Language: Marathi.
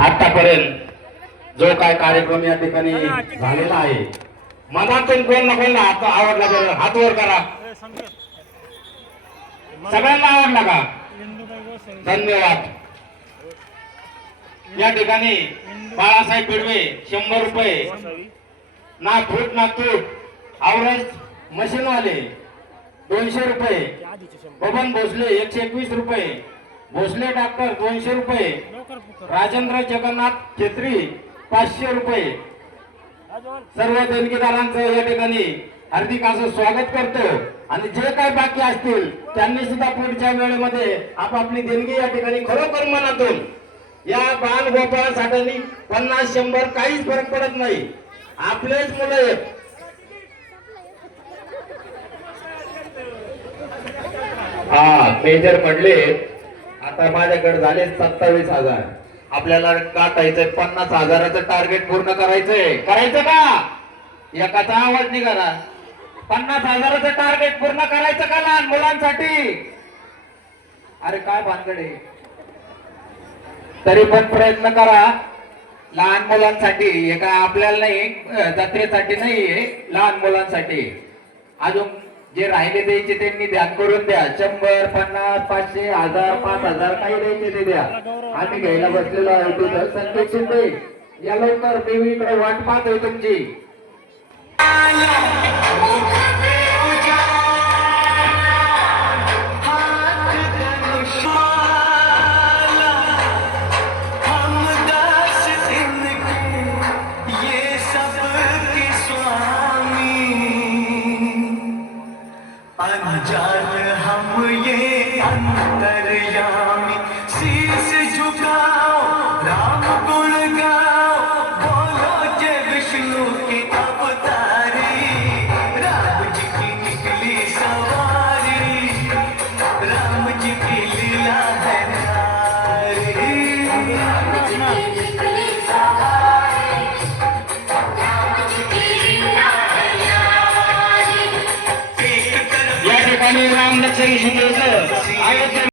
आतापर्यंत जो काय कार्यक्रम या ठिकाणी झालेला आहे, मनातून कोण ना कोण आवडला तर हात वर करा. सगळ्यांना आवडला का? धन्यवाद. या ठिकाणी बाळासाहेब बिडवे 100 रुपये, ना फूट ना तूट आवरेज मशीनवाले 200 रुपये, बबन भोसले 121 रुपये, भोसले डॉक्टर 200 रुपये, राजेंद्र जगन्नाथ छेत्री 500 रुपये. सर्व देणगीदारांचं या ठिकाणी हार्दिक असं स्वागत करतो आणि जे काही बाकी असतील त्यांनी सुद्धा पुढच्या वेळेमध्ये आपापली देणगी या ठिकाणी खरोखर मनातून या बाल गोपाळासाठी 50-100 काहीच फरक पडत नाही. आपलेच मुलं आहेत. हा मेजर म्हणले आता माझ्याकडे झाले 27,000. आपल्याला गाठायचंय 50,000चं टार्गेट पूर्ण करायचंय. करायचं का? एकाचा आवाज निघाला. 50,000चं टार्गेट पूर्ण करायचं का लहान मुलांसाठी? अरे काय भानगडे, तरी पण प्रयत्न करा लहान मुलांसाठी. हे काय आपल्याला नाही, जत्रेसाठी नाहीये, लहान मुलांसाठी. अजून जे राहिले द्यायचे त्यांनी ध्यान करून द्या. 100, 50, 500, 1000, 5000 काही द्यायचे ते द्या. आम्ही घ्यायला बसलेलो आहे. तिथं संकेत शिंदे या लवकर, मी इकडे वाट पाहतोय तुमची. हम ये अंतर्यामी शीश झुकाओ, राम गुण गाओ, बोलो जय विष्णु के अवतारी, राम जी की निकली सवारी, राम जी की लीला है न्यारी, राम जी की निकली सवारी, राम जी की लीला है न्यारी. या ठिकाणी राम लक्ष्मण शिंदे